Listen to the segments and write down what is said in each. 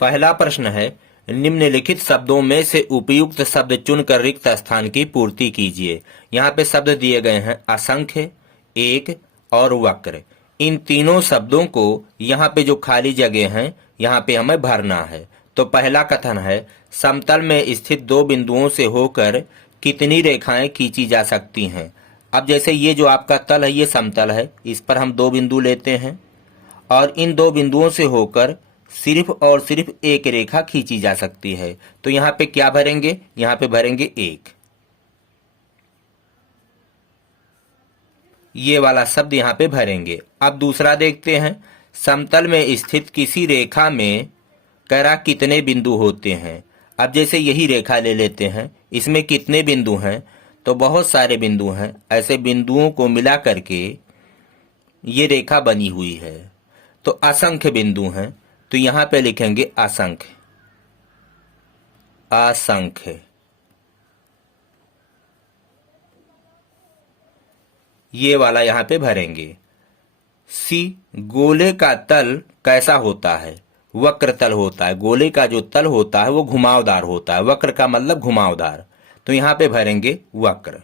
पहला प्रश्न है, निम्नलिखित शब्दों में से उपयुक्त शब्द चुनकर रिक्त स्थान की पूर्ति कीजिए। यहाँ पे शब्द दिए गए हैं असंख्य, एक और वक्र। इन तीनों शब्दों को यहाँ पे जो खाली जगह हैं यहाँ पे हमें भरना है। तो पहला कथन है, समतल में स्थित दो बिंदुओं से होकर कितनी रेखाएं खींची जा सकती हैं। अब जैसे ये जो आपका तल है ये समतल है, इस पर हम दो बिंदु लेते हैं और इन दो बिंदुओं से होकर सिर्फ और सिर्फ एक रेखा खींची जा सकती है। तो यहाँ पे क्या भरेंगे, यहाँ पे भरेंगे एक। ये वाला शब्द यहाँ पे भरेंगे। अब दूसरा देखते हैं, समतल में स्थित किसी रेखा में करा कितने बिंदु होते हैं। अब जैसे यही रेखा ले लेते हैं, इसमें कितने बिंदु हैं, तो बहुत सारे बिंदु हैं। ऐसे बिंदुओं को मिला करके ये रेखा बनी हुई है। तो असंख्य बिंदु हैं, तो यहां पे लिखेंगे असंख्य। असंख्य ये वाला यहां पे भरेंगे। सी, गोले का तल कैसा होता है। वक्र तल होता है। गोले का जो तल होता है वो घुमावदार होता है। वक्र का मतलब घुमावदार, तो यहां पे भरेंगे वक्र।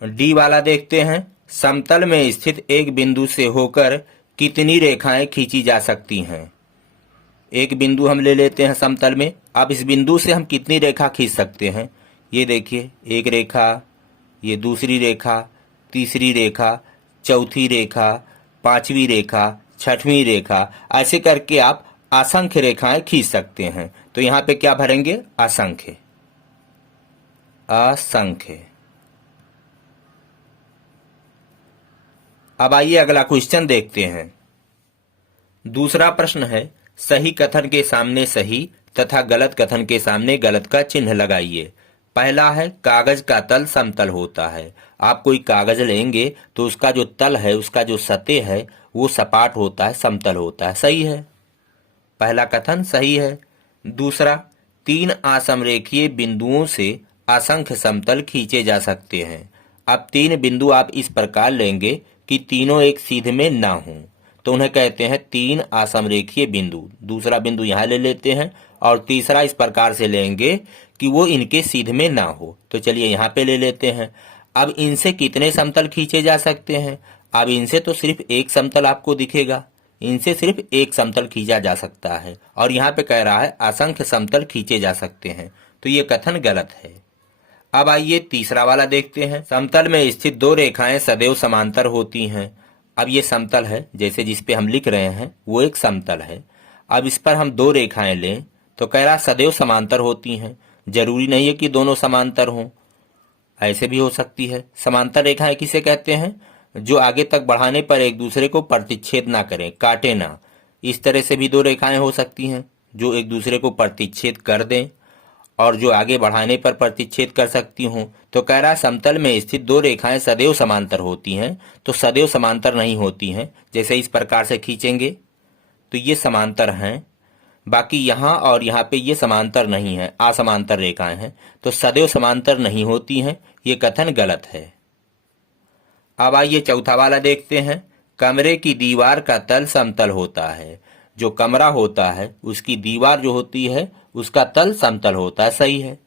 डी वाला देखते हैं, समतल में स्थित एक बिंदु से होकर कितनी रेखाएं खींची जा सकती हैं। एक बिंदु हम ले लेते हैं समतल में। अब इस बिंदु से हम कितनी रेखा खींच सकते हैं, ये देखिए, एक रेखा, ये दूसरी रेखा, तीसरी रेखा, चौथी रेखा, पांचवी रेखा, छठवीं रेखा, ऐसे करके आप असंख्य रेखाएं खींच सकते हैं। तो यहां पे क्या भरेंगे, असंख्य। असंख्य। अब आइए अगला क्वेश्चन देखते हैं। दूसरा प्रश्न है, सही कथन के सामने सही तथा गलत कथन के सामने गलत का चिन्ह लगाइए। पहला है, कागज का तल समतल होता है। आप कोई कागज लेंगे तो उसका जो तल है, उसका जो सतह है वो सपाट होता है, समतल होता है। सही है, पहला कथन सही है। दूसरा, तीन असमरेखीय बिंदुओं से असंख्य समतल खींचे जा सकते हैं। अब तीन बिंदु आप इस प्रकार लेंगे कि तीनों एक सीधे में ना हों, तो उन्हें कहते हैं तीन असमरेखीय बिंदु। दूसरा बिंदु यहाँ ले लेते हैं और तीसरा इस प्रकार से लेंगे कि वो इनके सीधे में ना हो। तो चलिए यहाँ पे ले लेते हैं। अब इनसे कितने समतल खींचे जा सकते हैं। अब इनसे तो सिर्फ एक समतल आपको दिखेगा, इनसे सिर्फ एक समतल खींचा जा सकता है और यहाँ पे कह रहा है असंख्य समतल खींचे जा सकते हैं, तो ये कथन गलत है। अब आइए तीसरा वाला देखते हैं। समतल में स्थित दो रेखाएं सदैव समांतर होती हैं। अब ये समतल है, जैसे जिस पे हम लिख रहे हैं वो एक समतल है। अब इस पर हम दो रेखाएं लें तो कह रहा सदैव समांतर होती हैं। जरूरी नहीं है कि दोनों समांतर हों, ऐसे भी हो सकती है। समांतर रेखाएं किसे कहते हैं, जो आगे तक बढ़ाने पर एक दूसरे को प्रतिच्छेद ना करें, काटे ना। इस तरह से भी दो रेखाएं हो सकती हैं जो एक दूसरे को प्रतिच्छेद कर दें और जो आगे बढ़ाने पर प्रतिच्छेद कर सकती हूं। तो कह रहा समतल में स्थित दो रेखाएं सदैव समांतर होती हैं, तो सदैव समांतर नहीं होती हैं। जैसे इस प्रकार से खींचेंगे तो ये समांतर हैं, बाकी यहाँ और यहाँ पे ये समांतर नहीं है, असमांतर रेखाएं हैं, तो सदैव समांतर नहीं होती हैं। ये कथन गलत है। अब आइए चौथा वाला देखते हैं। कमरे की दीवार का तल समतल होता है। जो कमरा होता है उसकी दीवार जो होती है उसका तल समतल होता है। सही है,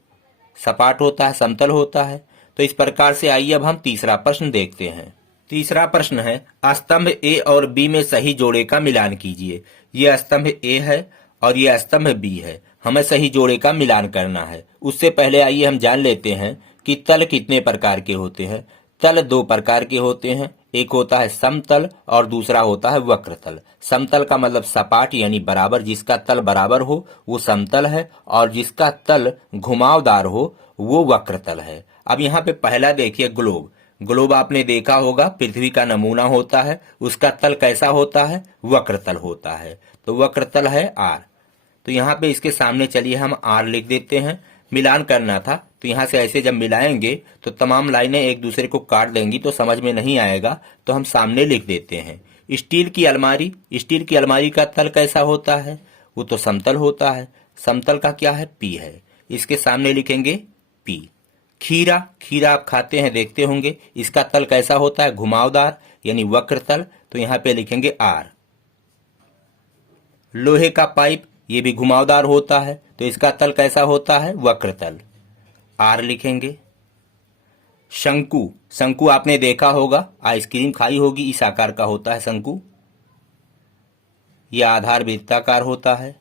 सपाट होता है, समतल होता है। तो इस प्रकार से आइए अब हम तीसरा प्रश्न देखते हैं। तीसरा प्रश्न है, स्तंभ ए और बी में सही जोड़े का मिलान कीजिए। यह स्तंभ ए है और यह स्तंभ बी है। हमें सही जोड़े का मिलान करना है। उससे पहले आइए हम जान लेते हैं कि तल कितने प्रकार के होते हैं। तल दो प्रकार के होते हैं, एक होता है समतल और दूसरा होता है वक्र तल। समतल का मतलब सपाट यानी बराबर, जिसका तल बराबर हो वो समतल है, और जिसका तल घुमावदार हो वो वक्र तल है। अब यहाँ पे पहला देखिए, ग्लोब। ग्लोब आपने देखा होगा, पृथ्वी का नमूना होता है, उसका तल कैसा होता है, वक्र तल होता है। तो वक्र तल है आर। तो यहाँ पे इसके सामने चलिए हम आर लिख देते हैं। मिलान करना था तो यहाँ से ऐसे जब मिलाएंगे तो तमाम लाइनें एक दूसरे को काट देंगी, तो समझ में नहीं आएगा, तो हम सामने लिख देते हैं। स्टील की अलमारी। स्टील की अलमारी का तल कैसा होता है, वो तो समतल होता है। समतल का क्या है, पी है। इसके सामने लिखेंगे पी। खीरा। खीरा आप खाते हैं, देखते होंगे, इसका तल कैसा होता है, घुमावदार, यानी वक्रतल, तो यहाँ पे लिखेंगे आर। लोहे का पाइप, ये भी घुमावदार होता है, तो इसका तल कैसा होता है? वक्रतल, आर लिखेंगे। शंकु, शंकु आपने देखा होगा, आइसक्रीम खाई होगी, इस आकार का होता है शंकु। यह आधार वृत्ताकार होता है,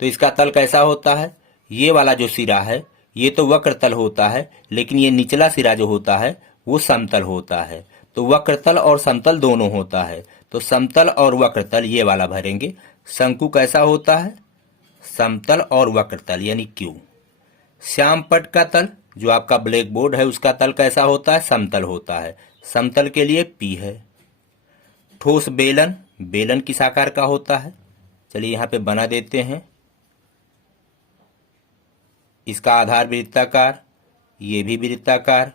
तो इसका तल कैसा होता है? ये वाला जो सिरा है ये तो वक्रतल होता है, लेकिन ये निचला सिरा जो होता है वो समतल होता है। तो वक्रतल और समतल दोनों होता है, तो समतल और वक्रतल ये वाला भरेंगे। शंकु कैसा होता है? समतल और वक्रतल यानी क्यू। श्यामपट्ट का तल, जो आपका ब्लैक बोर्ड है, उसका तल कैसा होता है? समतल होता है, समतल के लिए पी है। ठोस बेलन, बेलन किस आकार का होता है? चलिए यहाँ पे बना देते हैं। इसका आधार वृत्ताकार, ये भी वृत्ताकार,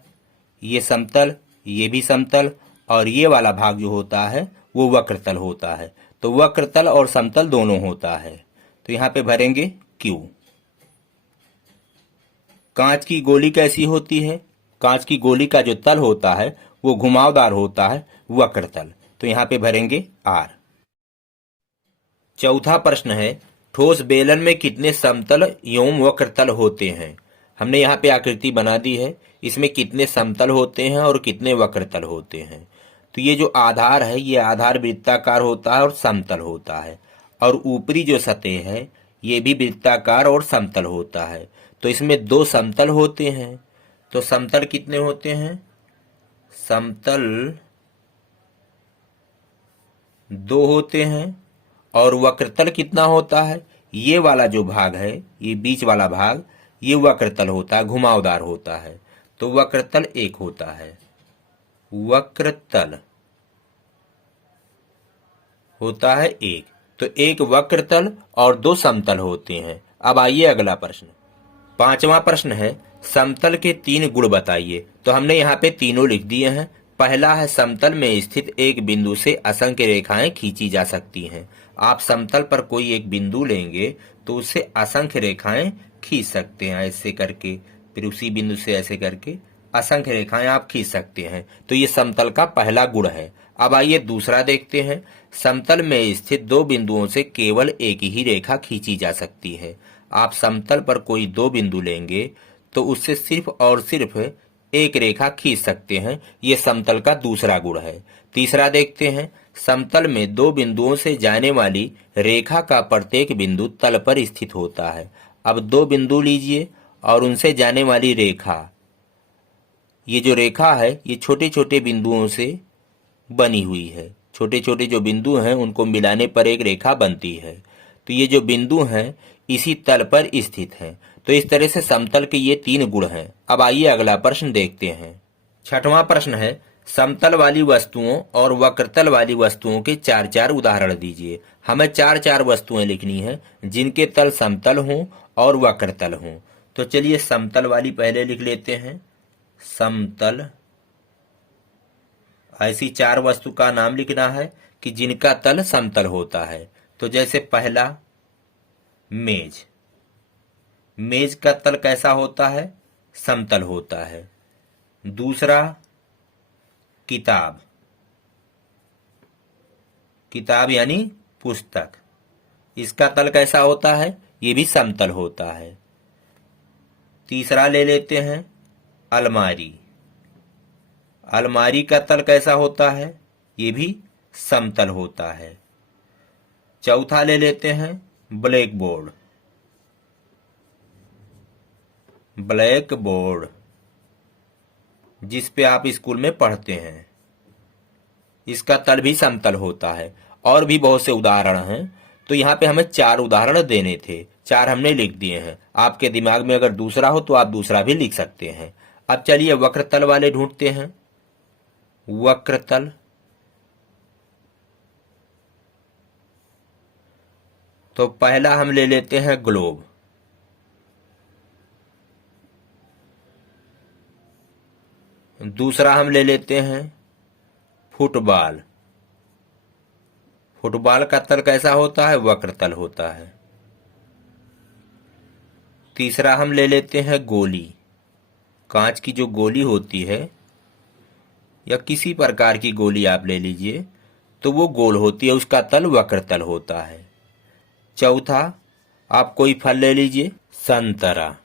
ये समतल, ये भी समतल, और ये वाला भाग जो होता है वो वक्रतल होता है। तो वक्रतल और समतल दोनों होता है, तो यहाँ पे भरेंगे क्यू। कांच की गोली कैसी होती है? कांच की गोली का जो तल होता है वो घुमावदार होता है, वक्रतल, तो यहाँ पे भरेंगे आर। चौथा प्रश्न है, ठोस बेलन में कितने समतल एवं वक्रतल होते हैं? हमने यहाँ पे आकृति बना दी है, इसमें कितने समतल होते हैं और कितने वक्रतल होते हैं। तो ये जो आधार है ये आधार वृत्ताकार होता है और समतल होता है, और ऊपरी जो सतह है ये भी वृत्ताकार और समतल होता है। तो इसमें दो समतल होते हैं, तो समतल कितने होते हैं? समतल दो होते हैं, और वक्रतल कितना होता है? ये वाला जो भाग है, ये बीच वाला भाग, ये वक्रतल होता है, घुमावदार होता है, तो वक्रतल एक होता है। वक्रतल होता है एक, तो एक वक्रतल और दो समतल होते हैं। अब आइए अगला प्रश्न। पांचवा प्रश्न है, समतल के तीन गुण बताइए। तो हमने यहाँ पे तीनों लिख दिए हैं। पहला है, समतल में स्थित एक बिंदु से असंख्य रेखाएं खींची जा सकती हैं। आप समतल पर कोई एक बिंदु लेंगे तो उससे असंख्य रेखाएं खींच सकते हैं, ऐसे करके, फिर उसी बिंदु से ऐसे करके असंख्य रेखाएं आप खींच सकते हैं। तो ये समतल का पहला गुण है। अब आइए दूसरा देखते हैं। समतल में स्थित दो बिंदुओं से केवल एक ही रेखा खींची जा सकती है। आप समतल पर कोई दो बिंदु लेंगे तो उससे सिर्फ और सिर्फ एक रेखा खींच सकते हैं। ये समतल का दूसरा गुण है। तीसरा देखते हैं। समतल में दो बिंदुओं से जाने वाली रेखा का प्रत्येक बिंदु तल पर स्थित होता है। अब दो बिंदु लीजिए और उनसे जाने वाली रेखा, ये जो रेखा है ये छोटे छोटे बिंदुओं से बनी हुई है। छोटे छोटे जो बिंदु हैं उनको मिलाने पर एक रेखा बनती है। तो ये जो बिंदु हैं इसी तल पर स्थित हैं। तो इस तरह से समतल के ये तीन गुण हैं। अब आइए अगला प्रश्न देखते हैं। छठवां प्रश्न है, समतल वाली वस्तुओं और वक्रतल वाली वस्तुओं के चार चार उदाहरण दीजिए। हमें चार चार वस्तुएं लिखनी है जिनके तल समतल हों और वक्रतल हों। तो चलिए समतल वाली पहले लिख लेते हैं। समतल, ऐसी चार वस्तु का नाम लिखना है कि जिनका तल समतल होता है। तो जैसे पहला मेज, मेज का तल कैसा होता है? समतल होता है। दूसरा किताब, किताब यानी पुस्तक, इसका तल कैसा होता है? ये भी समतल होता है। तीसरा ले लेते हैं अलमारी, अलमारी का तल कैसा होता है? ये भी समतल होता है। चौथा ले लेते हैं ब्लैक बोर्ड, ब्लैक बोर्ड जिस पे आप स्कूल में पढ़ते हैं, इसका तल भी समतल होता है। और भी बहुत से उदाहरण हैं। तो यहाँ पे हमें चार उदाहरण देने थे, चार हमने लिख दिए हैं। आपके दिमाग में अगर दूसरा हो तो आप दूसरा भी लिख सकते हैं। अब चलिए वक्रतल वाले ढूंढते हैं। वक्रतल, तो पहला हम ले लेते हैं ग्लोब, दूसरा हम ले लेते हैं फुटबॉल, फुटबॉल का तल कैसा होता है? वक्रतल होता है। तीसरा हम ले लेते हैं गोली, कांच की जो गोली होती है या किसी प्रकार की गोली आप ले लीजिए तो वो गोल होती है, उसका तल वक्र तल होता है। चौथा, आप कोई फल ले लीजिए, संतरा,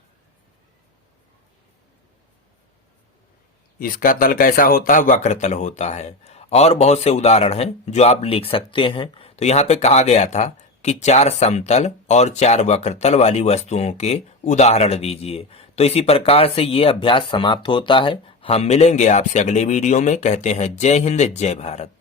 इसका तल कैसा होता है, वक्र तल होता है। और बहुत से उदाहरण हैं जो आप लिख सकते हैं। तो यहाँ पे कहा गया था कि 4 समतल और 4 वक्रतल वाली वस्तुओं के उदाहरण दीजिए। तो इसी प्रकार से ये अभ्यास समाप्त होता है। हम मिलेंगे आपसे अगले वीडियो में। कहते हैं जय हिंद, जय भारत।